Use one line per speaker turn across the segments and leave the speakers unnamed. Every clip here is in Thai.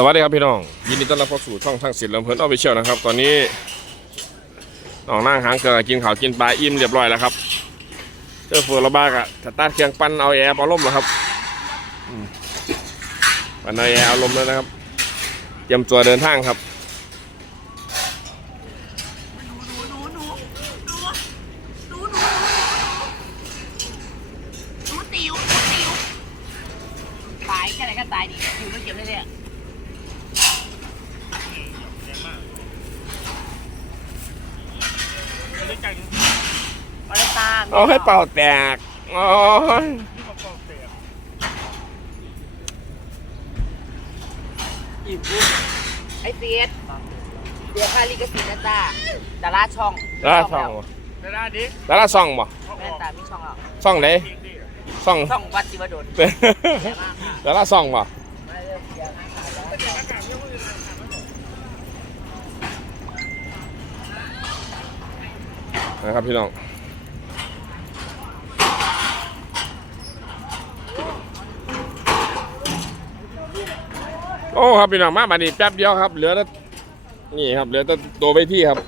สวัสดีครับพี่น้อง ยินดีต้อนรับเข้าสู่ช่องทางศิลป์ลำเพลินออฟฟิเชียลนะครับ ตอนนี้น้องนั่งหางเกลือกินข้าวกินปลาอิ่มเรียบร้อยแล้วครับเจอฝนระบากอะสตาร์ทเครื่องปั้นเอาแอร์เอาลมแล้วครับปั้นเอาแอร์เอาลมแล้วนะครับเตรียมตัวเดินทางครับ
เอา
ให้เป่าแตกโอ้ย
ไอเฟียสเดี๋ยวค่าลิขสิทธิ์นะตาดาราช่อง
ดาราซ่องบ่
เดี๋ยวนะดิ
ดาราซ่องบ่
แม่ตามีช่องแล้ว
ซ่องไหนซ่อง
ช่องวัดจิวดล
ดาราซ่องบ่
มาเริ่มเสียงนะคะ
นะครับพี่น้อง โอ้ครับพี่น้องมาบัดนี้แป๊บเดียวครับ เหลือแต่นี่ครับเหลือแต่ตัวไปที่ครับ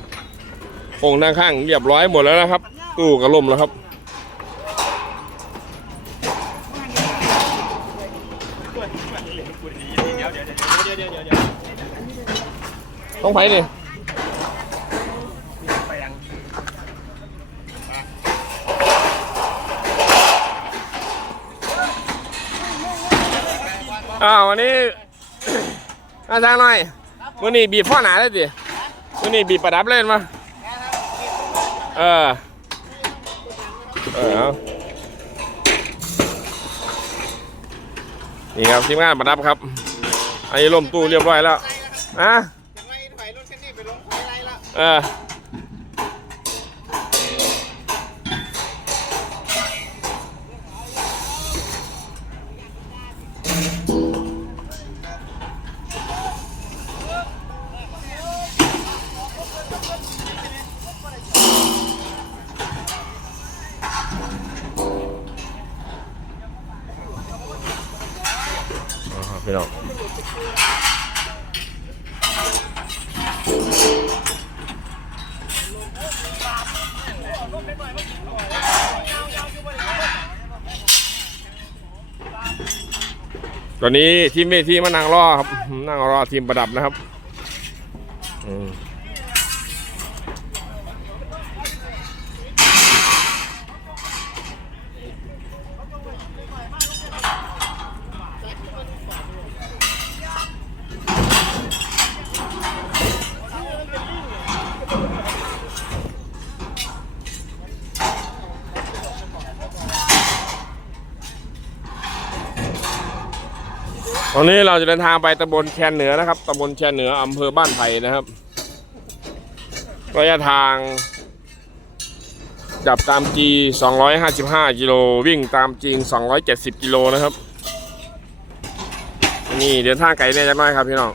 โครงด้านข้างเรียบร้อยหมดแล้วนะครับ ตู้กระล่มแล้วครับต้องไปนี่อ้าววันนี้ อาจารย์หน่อยวันนี้บีบพ่อหนาเลยสิวันนี้บีบประดับเล่นมาเออ เออเอานี่ครับทีมงานประดับครับ อันนี้ล่มตู้เรียบร้อยแล้วอะ
ยังไงถอยรถคันนี้ไปลงไฟไรละ
เออ พี่น้องตอนนี้ทีมเมทีมานั่งรอครับนั่งรอทีมประดับนะครับ อืม ตอนนี้เราจะเดินทางไปตำบลแคนเหนือนะครับตำบลแคนเหนืออำเภอบ้านไผ่นะครับ ระยะทาง จับตาม G 255กิโลวิ่งตามจริง270กิโลนะครับ นี่เดินทางไกลเนี่ยจะน้อยครับพี่น้อง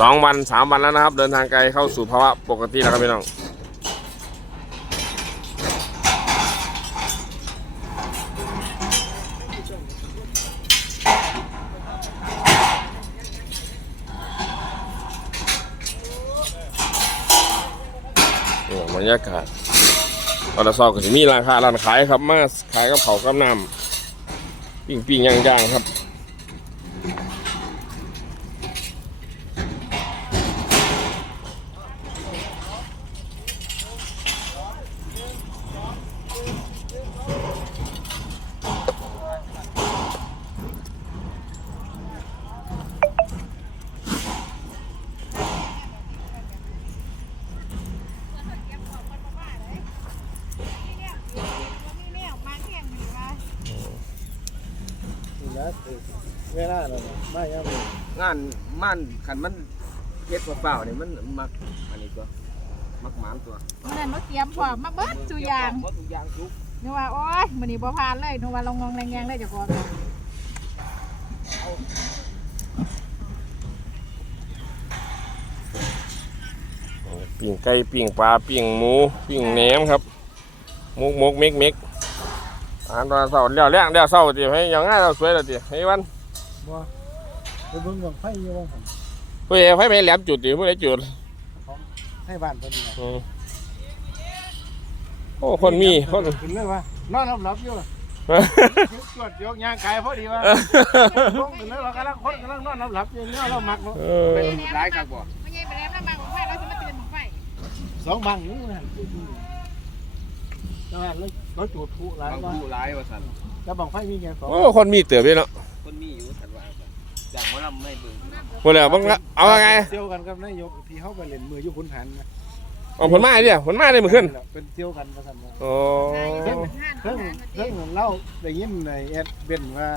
สองวันสามวันแล้วนะครับ เดินทางไกลเข้าสู่ภาวะปกติแล้วครับพี่น้อง นี่บรรยากาศตอนละซอกก็จะมีร้านค้าร้านขายครับมาขายกับเขากับน้ำปิ้งปิ้งย่างย่างครับ
เวลาเราไม่ยัง
งานมันขันมันเฮ็ดเปล่าๆนี่มันมักอันนี้ตัวมักหมามตัว
มื้อนั้นหนูเตรียมพร้อมมาเบิดทุกอย่าง
เพราะทุกอย่างทุก
หนูว่าโอ๊ยมื้อนี้บ่ผ่านเลยหนูว่าลงงงแรงๆเลยเจ้าของ
ปิ้งไก่ปิ้งปลาปิ้งหมูปิ้งแหนมครับมุกมกเม็กเม็ก อาหารตอนเช้าเลี้ยวแรงเลี้ยวเช้าติให้ยังง่ายเราสวยแล้วติให้วัน
บ่ไปเบิ่งกับไฟอยู่ว่าผม
ผู้ใหญ่ให้ไปแหลมจุดติผู้ใดจุด
ให้บ้านเพิ่นนี่
อืมโอ้คนมีคน
ขึ้นเลยว่านอนหลับๆอยู่ตรวจยกยางกายพอดีว่าลงขึ้นเลยว่ากำลังคนกำลังนอนหลับๆอยู่เนี่ยเรามักเนาะ
เออ
หลายครับบ่
ไม่ใช่ไปแล้วน้ำมันของไฟเราจะมาเตือนของไฟ
สองบังนึงนะ แต่ว่าเราเราจุดผู้หลาย
บาง
ว่า
ผู้ร้ายว่าสัน
แล้วบังไฟมีแค่สอง
โอ้คนมีเติบด้วยเนาะ
คนมีอยู่สันว่าอย่างว่าเราไม่เบิ่ง
บ่แล้วบังละเอาว่าไง
เที่ยวกันกับนายกที่เขาไปเล่นมืออยู่ขุนหันนะ
เอาผลมาเนี่ยผลมาได้มื้อขึ้น
เป็นเที่ยวกันมาสั่นว่า
โอ้
เรื่องเรื่องเรื่องเล่าได้ยินในแอดเบนว่า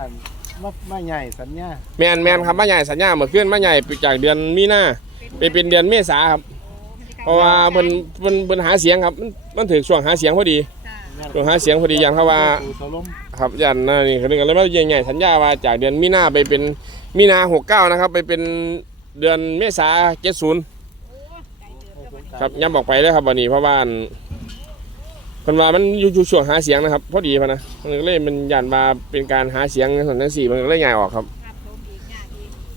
มามาใหญ่สัญญา
แม่นแม่นครับมาใหญ่สัญญาเมื่อคืนมาใหญ่จากเดือนมีนาไปเป็นเดือนเมษาครับเพราะว่าเพิ่นเพิ่นเพิ่นหาเสียงครับมันมันถึงช่วงหาเสียงพอดี ช่วงหาเสียงพอดีอย่างเขาว่า
สู่สลม
ครับยันนะนี่เขาเรียกกันเลยว่าใหญ่ๆสัญญาว่าจากเดือนมีนาไปเป็นมีนาหกเก้านะครับ ไปเป็นเดือนเมษาเจ็ดศูนย์ครับย้ำออกไปเลยครับวันนี้เพราะว่าอันเพิ่นว่ามันอยู่อยู่ช่วงหาเสียงนะครับ พอดีพะนะมันก็เลยมันยันมาเป็นการหาเสียงส่วนทั้งสี่มันก็เลยง่ายออกครับ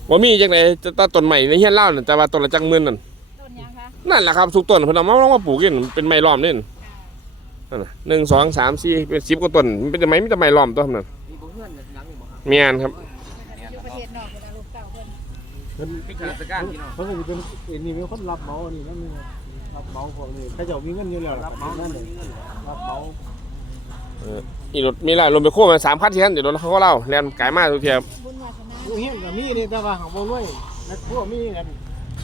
ว่ามีจังไหนจะตัดต้นใหม่ในเฮียนเล่านั่นแต่ว่าต้นละจังหมื่นนั่น
ต้นยังคะ
นั่นแหละครับทุกต้นเพิ่นเอามาลองมาปลูกกันเป็นไม้ล้อมนี่ นั่นน่ะหนึ่งสองสามสี่เป็นสิบกว่าต้นมันเป็นไม้ไม่แต่ไม้ล้อมตัวนั้น
มีบ่เพื่อนหนังอยู่บ่ครับ
เมียนครับ
อยู่ประเทศนอกเวลาลูกเต่าเพิ่น
เพิ่น
มีข้าราชการพี่น้อง
เพิ่นก็สิเป็นเอ็นนี่เป็นคนรับเหมาอันนี้นั่นนี่รับเหมาพวกนี้ถ้าเจ้ามีเงินอยู่แล้ว
รับเหมา
นั่นเลย
มีเงิน
รับเหมา
อีรถมีหลายรถไปโค้งมาสามคันที่คันเดี๋ยวรถเขาก็เล่าแลนไกลมากทุกเทียบ
บุญวาสนา
อยู่เฮียนก็มีนี่แต่ว่าของบ่รวยนักครัวมีกัน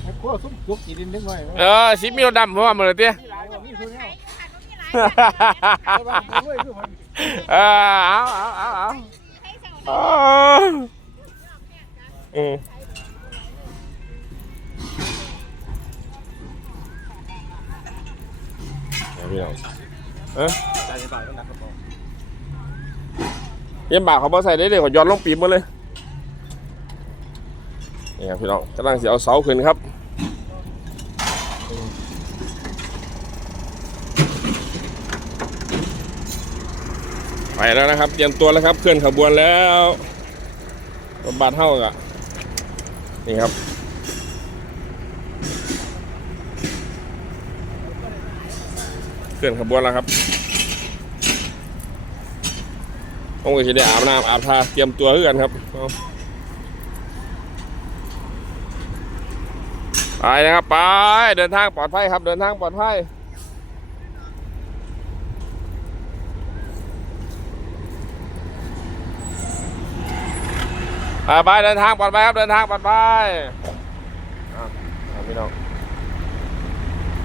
นักครัวซุ่มจุกจีดินนึกไว้
เออสิบมีรถดำเพราะว่ามันเลยเตี้ย
มีหลายว่ามีซุแนว
ใช้
แต่ว่าบ่รวยคือ เอ
อเอาเอาเอาเอา
เสา
เออเอาพี่น้องเออ
ยในบาทต้องนักกระเป๋า
เยี่ยมบากเขาบอใส่ได้เลยขอย้อนลงปีบหมาเลยนี่ครับพี่น้องกำลังเสียเอาเสาขึ้นครับ ไปแล้วนะครับ เตรียมตัวแล้วครับเคลื่อนขบวนแล้วรถบัสเท่ากับนี่ครับ เคลื่อนขบวนแล้วครับผมก็จะได้อาบน้ำอาบทาเตรียมตัวเพื่อกันครับไปนะครับไปเดินทางปลอดภัยครับ เดินทางปลอดภัย ไปเดินทางปลอดภัยครับเดินทางปลอดภัยอะอะพี่น้อง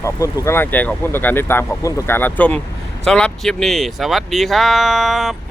ขอบคุณทุกกำลังใจขอบคุณต่อการติดตามขอบคุณต่อการรับชมสำหรับคลิปนี้ สวัสดีครับ